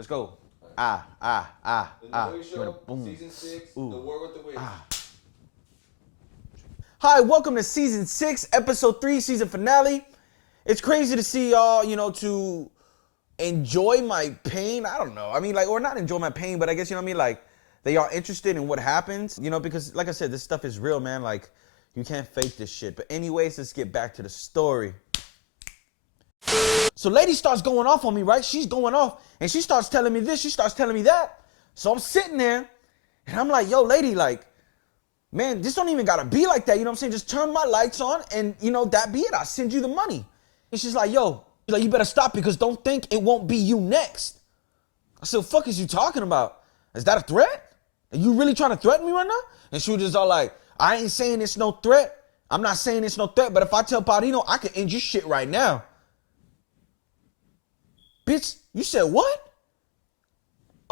Let's go. The NOE Show, boom. Season 6, Ooh. The War with the Witch. Hi, welcome to Season 6, Episode 3, Season Finale. It's crazy to see y'all, to enjoy my pain. I don't know. I mean, or not enjoy my pain, but I guess, that y'all interested in what happens, because, like I said, this stuff is real, man. You can't fake this shit. But anyways, let's get back to the story. So lady starts going off on me, right? She's going off, and she starts telling me this, she starts telling me that. So I'm sitting there, and I'm like, yo, lady, man, this don't even gotta be like that, you know what I'm saying? Just turn my lights on, and, that be it. I'll send you the money. And she's like, yo, you better stop because don't think it won't be you next. I said, fuck is you talking about? Is that a threat? Are you really trying to threaten me right now? And she was just all like, I ain't saying it's no threat. I'm not saying it's no threat, but if I tell Padino, I can end your shit right now. Bitch, you said what?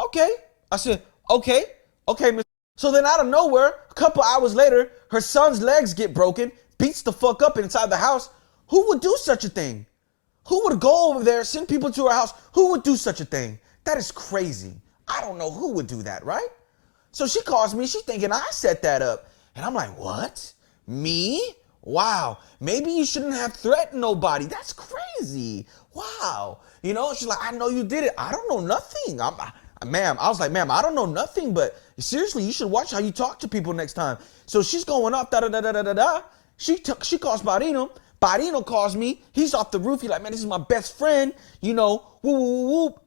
Okay. I said, okay, miss. So then out of nowhere, a couple hours later, her son's legs get broken, beats the fuck up inside the house. Who would do such a thing? Who would go over there, send people to her house? Who would do such a thing? That is crazy. I don't know who would do that, right? So she calls me, she thinking I set that up. And I'm like, what? Me? Wow. Maybe you shouldn't have threatened nobody. That's crazy. Wow. She's like, I know you did it. I don't know nothing. Ma'am, I was like, ma'am, I don't know nothing, but seriously, you should watch how you talk to people next time. So she's going up, da-da-da-da-da-da. She calls Barino. Barino calls me. He's off the roof. He's like, man, this is my best friend. Whoop, whoop, whoop,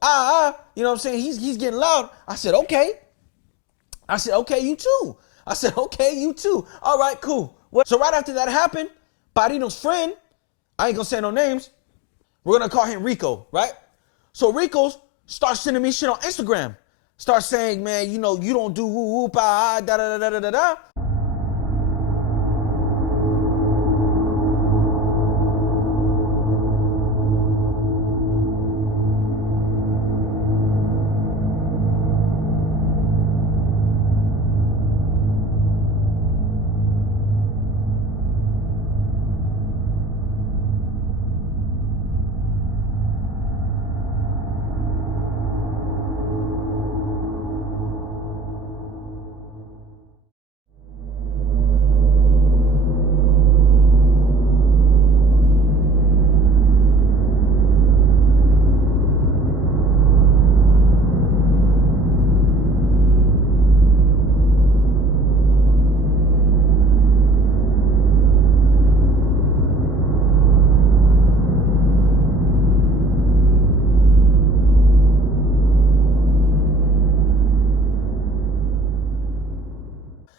You know what I'm saying? He's getting loud. I said, okay. You too. All right, cool. So right after that happened, Barino's friend, I ain't gonna say no names, we're gonna call him Rico, right? So Rico starts sending me shit on Instagram. Starts saying, man, you don't do whoop, whoop, da da da da da da.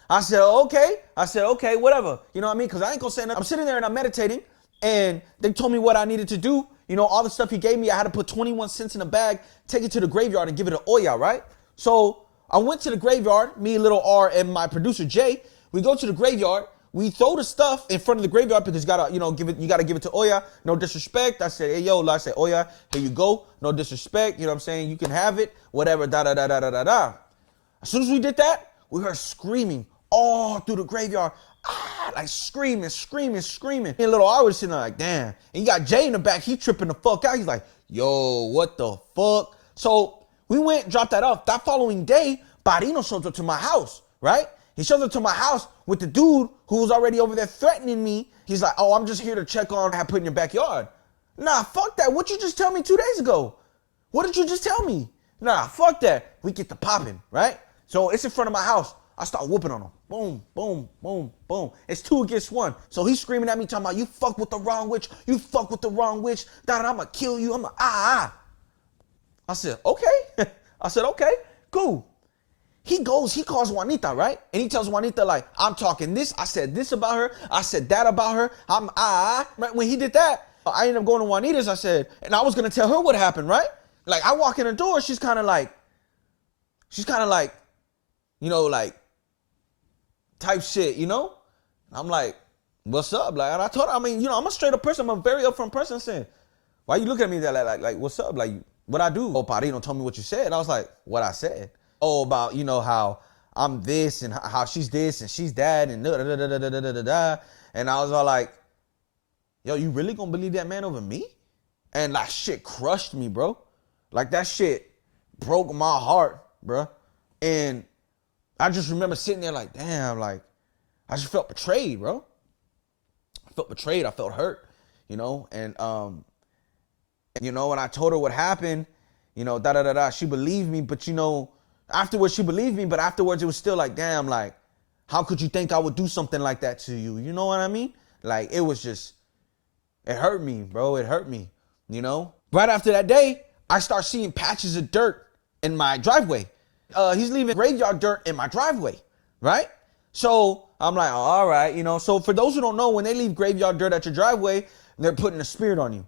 I said, okay, whatever. You know what I mean? Because I ain't gonna say nothing. I'm sitting there and I'm meditating, and they told me what I needed to do. All the stuff he gave me, I had to put 21 cents in a bag, take it to the graveyard and give it to Oya, right? So I went to the graveyard, me, Little R, and my producer, Jay. We go to the graveyard. We throw the stuff in front of the graveyard because you gotta, you gotta give it to Oya. No disrespect. I said, hey, yo, I said, Oya, here you go. No disrespect. You know what I'm saying? You can have it. Whatever, da-da-da-da-da-da-da. As soon as we did that, we heard screaming all through the graveyard. Screaming. And Little R was sitting there like, damn. And you got Jay in the back. He tripping the fuck out. He's like, yo, what the fuck? So we went, dropped that off. That following day, Barino shows up to my house, right? He shows up to my house with the dude who was already over there threatening me. He's like, oh, I'm just here to check on what I put in your backyard. Nah, fuck that. What you just tell me 2 days ago? What did you just tell me? Nah, fuck that. We get to popping, right? So it's in front of my house. I start whooping on him. Boom, boom, boom, boom. It's 2 against 1. So he's screaming at me, talking about, you fuck with the wrong witch. You fuck with the wrong witch. I'm going to kill you. I said, okay. Okay, cool. He calls Juanita, right? And he tells Juanita, I'm talking this. I said this about her. I said that about her. Right? When he did that, I ended up going to Juanita's. I said, and I was going to tell her what happened, right? I walk in the door. She's kind of like, type shit, I'm like, what's up? And I told her, I'm a straight up person. I'm a very upfront person. Saying, why you looking at me that like, what's up? What I do? Oh, Padino told me what you said. I was like, what I said? Oh, about, how I'm this and how she's this and she's that and da da da da da da da da. And I was all like, yo, you really gonna believe that man over me? And shit crushed me, bro. That shit broke my heart, bruh. And I just remember sitting there like, damn, like, I just felt betrayed, bro. I felt betrayed. I felt hurt, you know? And, you know, when I told her what happened, you know, she believed me, but, you know, afterwards she believed me, but afterwards it was still like, damn, like, how could you think I would do something like that to you? You know what I mean? Like, it was just, it hurt me, bro. It hurt me, you know? Right after that day, I start seeing patches of dirt in my driveway. He's leaving graveyard dirt in my driveway, right? So I'm like, oh, all right, you know. So for those who don't know, when they leave graveyard dirt at your driveway, they're putting a spirit on you.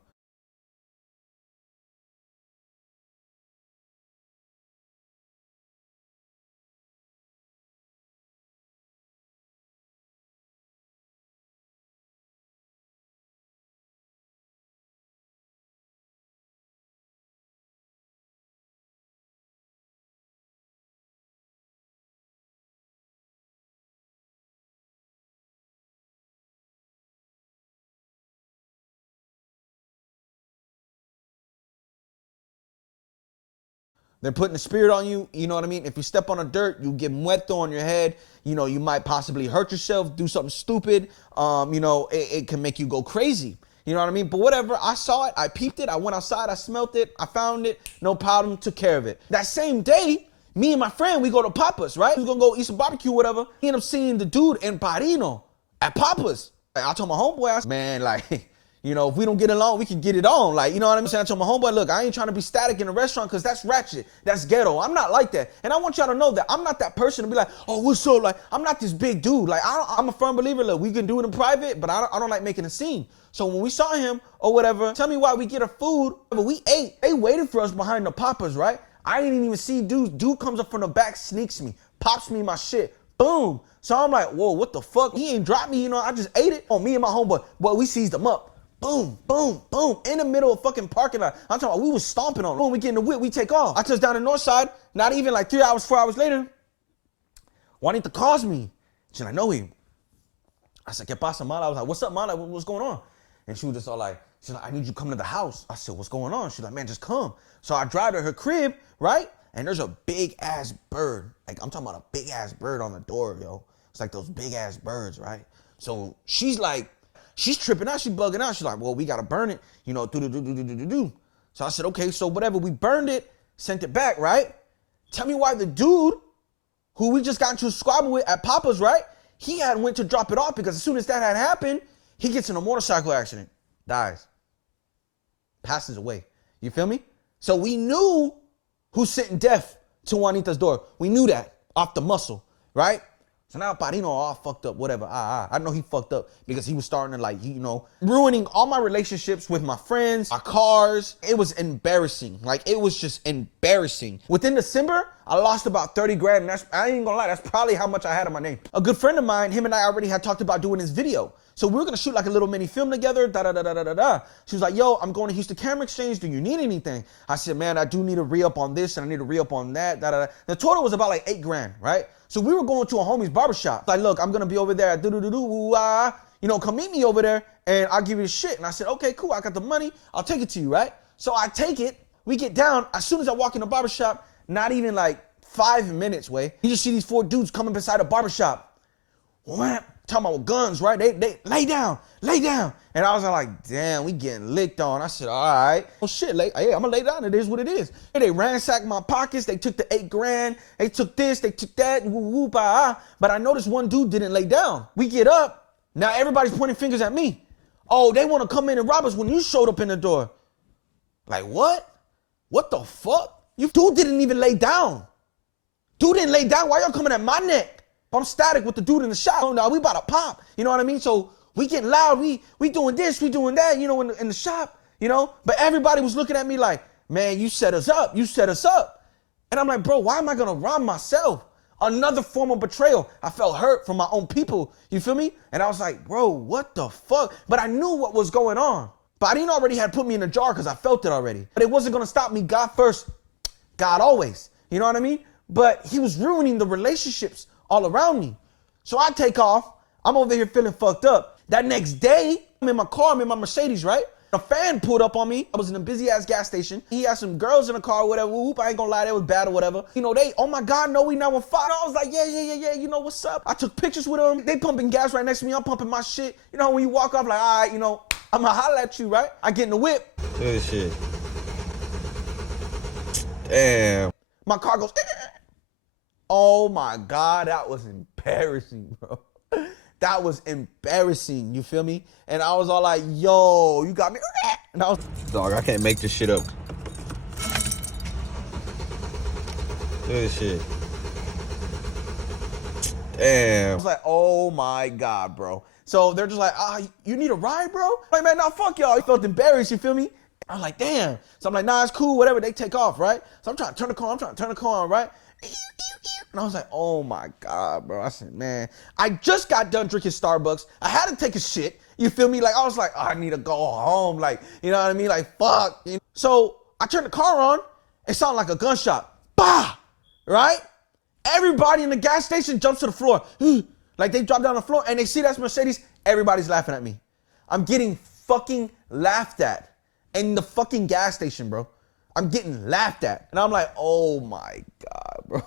They're putting a spirit on you, you know what I mean? If you step on the dirt, you get muerto on your head. You know, you might possibly hurt yourself, do something stupid. You know, it can make you go crazy. You know what I mean? But whatever, I saw it, I peeped it, I went outside, I smelt it, I found it, no problem, took care of it. That same day, me and my friend, we go to Papa's, right? We're gonna go eat some barbecue, whatever. We end up seeing the dude in Parino at Papa's. I told my homeboy, I said, man, like, you know, if we don't get along, we can get it on. Like, you know what I'm saying? I told my homeboy, look, I ain't trying to be static in a restaurant because that's ratchet. That's ghetto. I'm not like that. And I want y'all to know that I'm not that person to be like, oh, what's up? Like, I'm not this big dude. Like, I'm a firm believer. Look, we can do it in private, but I don't like making a scene. So when we saw him or whatever, tell me why we get our food. But we ate. They waited for us behind the Papas, right? I didn't even see dude. Dude comes up from the back, sneaks me, pops me my shit. Boom. So I'm like, whoa, what the fuck? He ain't dropped me, you know, I just ate it. Oh, me and my homeboy, boy, we seized him up. Boom, boom, boom, in the middle of fucking parking lot. I'm talking about we was stomping on him. Boom, we get in the whip, we take off. I touched down the north side, not even like 3 hours, 4 hours later, Juanita calls me. She's like, no, he. I said, ¿Qué pasa, Mala? I was like, what's up, Mala? What's going on? And she was just all like, she's like, I need you to come to the house. I said, what's going on? She's like, man, just come. So I drive to her crib, right? And there's a big ass bird. Like, I'm talking about a big ass bird on the door, yo. It's like those big ass birds, right? So she's like, she's tripping out, she's bugging out. She's like, well, we gotta burn it, you know, do. So I said, okay, so whatever, we burned it, sent it back, right? Tell me why the dude who we just got into a squabble with at Papa's, right? He had went to drop it off because as soon as that had happened, he gets in a motorcycle accident, dies, passes away. You feel me? So we knew who sent death to Juanita's door. We knew that off the muscle, right? So now Parino all fucked up, whatever. I know he fucked up because he was starting to like, you know, ruining all my relationships with my friends, our cars. It was embarrassing. Like, it was just embarrassing. Within December, I lost about 30 grand. And that's, I ain't gonna lie, that's probably how much I had on my name. A good friend of mine, him and I already had talked about doing this video. So we were gonna shoot like a little mini film together, She was like, yo, I'm going to Houston Camera Exchange. Do you need anything? I said, man, I do need a re-up on this and I need a re-up on that, The total was about like 8 grand, right? So we were going to a homie's barbershop. Like, look, I'm gonna be over there at you know, come meet me over there and I'll give you the shit. And I said, okay, cool, I got the money, I'll take it to you, right? So I take it, we get down, as soon as I walk in the barbershop, not even like 5 minutes, you just see these 4 dudes coming beside a barbershop. Wham, talking about guns, right? They lay down. And I was like, damn, we getting licked on. I said, all right. Well, shit, hey, I'm gonna lay down. It is what it is. They ransacked my pockets. They took the 8 grand. They took this, they took that, But I noticed one dude didn't lay down. We get up. Now everybody's pointing fingers at me. Oh, they want to come in and rob us when you showed up in the door. Like, what? What the fuck? You dude didn't even lay down. Dude didn't lay down. Why y'all coming at my neck? I'm static with the dude in the shop. Oh, no, we about to pop. You know what I mean? So we getting loud. We doing this, we doing that, you know, in the shop, you know? But everybody was looking at me like, man, you set us up. You set us up. And I'm like, bro, why am I going to rob myself? Another form of betrayal. I felt hurt from my own people. You feel me? And I was like, bro, what the fuck? But I knew what was going on. Badino already had put me in a jar because I felt it already. But it wasn't going to stop me. God first, God always. You know what I mean? But he was ruining the relationships all around me. So I take off. I'm over here feeling fucked up. That next day, I'm in my car, I'm in my Mercedes, right? A fan pulled up on me. I was in a busy ass gas station. He had some girls in the car, whatever. Whoop, I ain't gonna lie, that was bad or whatever. You know, they, oh my God, NOE915. I was like, yeah, you know, what's up? I took pictures with them. They pumping gas right next to me. I'm pumping my shit. You know, when you walk off, like, all right, you know, I'm gonna holler at you, right? I get in the whip. Good shit. Damn. My car goes, oh my God, that was embarrassing, bro. That was embarrassing, you feel me? And I was all like, yo, you got me. And I was, Dog, I can't make this shit up. Good shit. Damn. I was like, oh my God, bro. So they're just like, you need a ride, bro? I'm like, man, nah, fuck y'all. I felt embarrassed, you feel me? I was like, damn. So I'm like, nah, it's cool, whatever. They take off, right? So I'm trying to turn the car on, right? And I was like, oh my God, bro. I said, man, I just got done drinking Starbucks. I had to take a shit. You feel me? Like, I was like, oh, I need to go home. Like, you know what I mean? Like, fuck. You know? So I turned the car on. It sounded like a gunshot. Bah! Right? Everybody in the gas station jumps to the floor. Like, they drop down the floor and they see that's Mercedes. Everybody's laughing at me. I'm getting fucking laughed at in the fucking gas station, bro. I'm getting laughed at. And I'm like, oh my God, bro.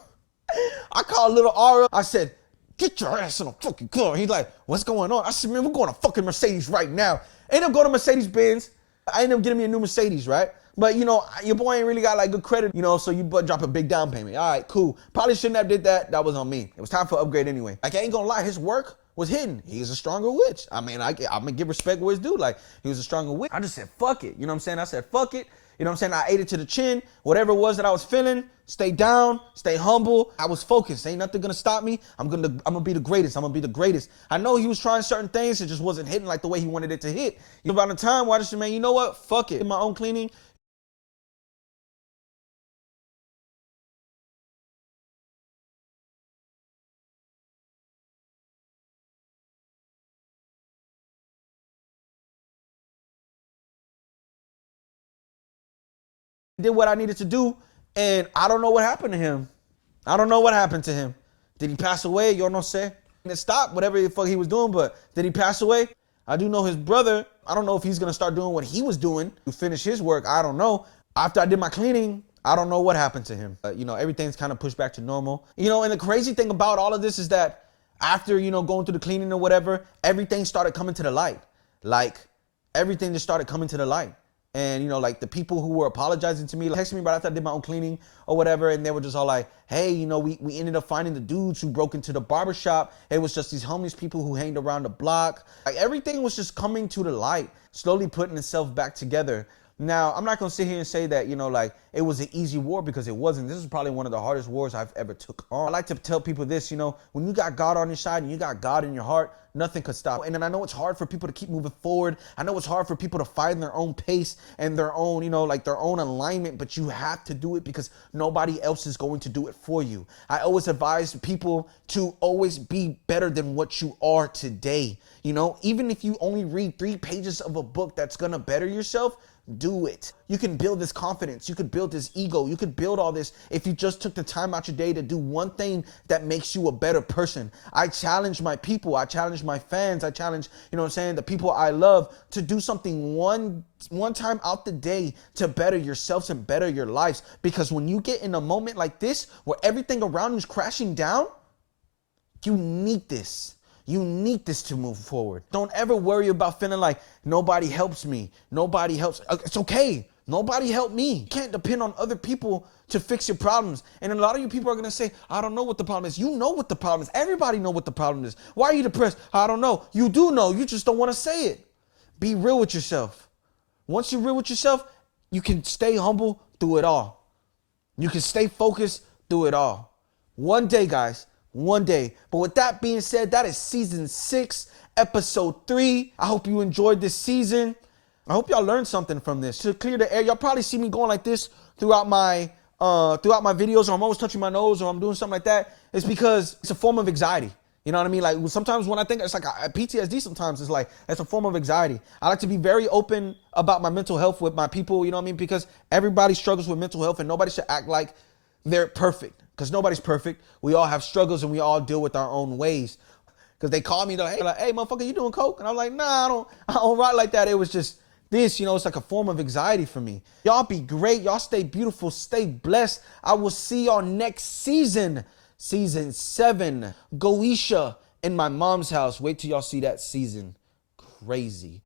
I called little Ara. I said, get your ass in a fucking car. He's like, what's going on? I said, man, we're going to fucking Mercedes right now. I ended up going to Mercedes-Benz. I ended up getting me a new Mercedes, right? But, you know, your boy ain't really got, like, good credit, you know, so you drop a big down payment. All right, cool. Probably shouldn't have did that. That was on me. It was time for upgrade anyway. Like, I ain't gonna lie, his work was hidden. He's a stronger witch. I mean, I'm gonna give respect where it's due. Like, he was a stronger witch. I just said, fuck it. You know what I'm saying? I said, fuck it. You know what I'm saying? I ate it to the chin. Whatever it was that I was feeling, stay down, stay humble. I was focused. Ain't nothing gonna stop me. I'm gonna be the greatest. I'm gonna be the greatest. I know he was trying certain things. It just wasn't hitting like the way he wanted it to hit. By the time, why just, man, you know what? Fuck it. In my own cleaning. Did what I needed to do, and I don't know what happened to him. I don't know what happened to him. Did he pass away? Yo no sé. And it stopped, whatever the fuck he was doing, but did he pass away? I do know his brother. I don't know if he's gonna start doing what he was doing to finish his work. I don't know. After I did my cleaning, I don't know what happened to him. You know, everything's kind of pushed back to normal. You know, and the crazy thing about all of this is that after, you know, going through the cleaning or whatever, everything started coming to the light. Like, everything just started coming to the light. And, you know, like the people who were apologizing to me, like, texted me right after I did my own cleaning or whatever. And they were just all like, hey, you know, we ended up finding the dudes who broke into the barbershop. It was just these homeless people who hanged around the block. Like, everything was just coming to the light, slowly putting itself back together. Now, I'm not going to sit here and say that, you know, like it was an easy war, because it wasn't. This is probably one of the hardest wars I've ever took on. I like to tell people this, you know, when you got God on your side and you got God in your heart, nothing could stop. And then I know it's hard for people to keep moving forward. I know it's hard for people to find their own pace and their own, you know, like their own alignment, but you have to do it because nobody else is going to do it for you. I always advise people to always be better than what you are today. You know, even if you only read 3 pages of a book that's going to better yourself, do it. You can build this confidence. You could build this ego. You could build all this if you just took the time out your day to do one thing that makes you a better person. I challenge my people. I challenge my fans. I challenge, you know what I'm saying, the people I love to do something one time out the day to better yourselves and better your lives. Because when you get in a moment like this where everything around you is crashing down, you need this. You need this to move forward. Don't ever worry about feeling like nobody helps me. Nobody helps. It's okay. Nobody helped me. You can't depend on other people to fix your problems. And a lot of you people are going to say, I don't know what the problem is. You know what the problem is. Everybody know what the problem is. Why are you depressed? I don't know. You do know. You just don't want to say it. Be real with yourself. Once you're real with yourself, you can stay humble through it all. You can stay focused through it all. One day, guys. One day. But with that being said, that is season 6, episode 3. I hope you enjoyed this season. I hope y'all learned something from this. To clear the air, y'all probably see me going like this throughout my videos, or I'm always touching my nose, or I'm doing something like that. It's because it's a form of anxiety. You know what I mean? Like sometimes when I think it's like PTSD, sometimes it's like it's a form of anxiety. I like to be very open about my mental health with my people. You know what I mean? Because everybody struggles with mental health, and nobody should act like they're perfect. Because nobody's perfect. We all have struggles, and we all deal with our own ways. Because they call me, they're like, hey, motherfucker, you doing coke? And I'm like, nah, I don't rock like that. It was just This, it's like a form of anxiety for me. Y'all be great. Y'all stay beautiful. Stay blessed. I will see y'all next season. Season 7. Goisha in my mom's house. Wait till y'all see that season. Crazy.